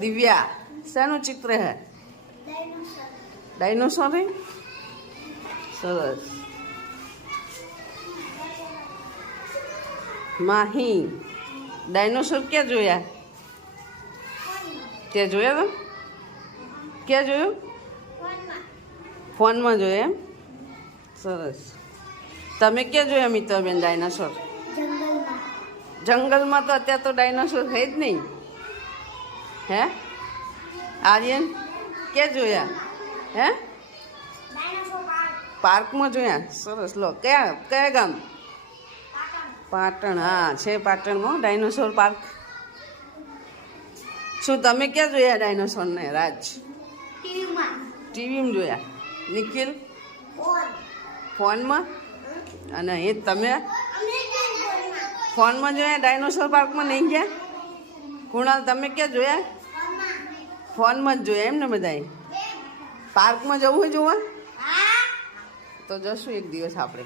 દિવ્યા શાનું ચિત્ર હે? ડાયનોસોર હે? સરસ. માહી ડાયનોસોર ક્યાં જોયા? ત્યાં જોયા તમે? ક્યાં જોયું? ફોનમાં જોયા એમ? સરસ. તમે ક્યાં જોયા મિત્રબેન ડાયનોસોર? જંગલમાં તો અત્યારે તો ડાયનોસોર છે જ નહીં. હે આર્યન ક્યાં જોયા? હે પાર્કમાં જોયા. સરસ. લો કયા કયા ગામ? પાટણ. હા છે પાટણમાં ડાયનોસોર પાર્ક. શું તમે ક્યાં જોયા ડાયનોસોરને? રાજ ટીવીમાં જોયા. નિખિલ ફોનમાં. અને એ તમે ફોનમાં જોયા? ડાયનોસોર પાર્કમાં નહીં ગયા? કુણાલ તમે ક્યાં જોયા? ફોનમાં જ જોયા એમ ને બધાએ? પાર્કમાં જવું હોય જોવા? તો જશું એક દિવસ આપણે.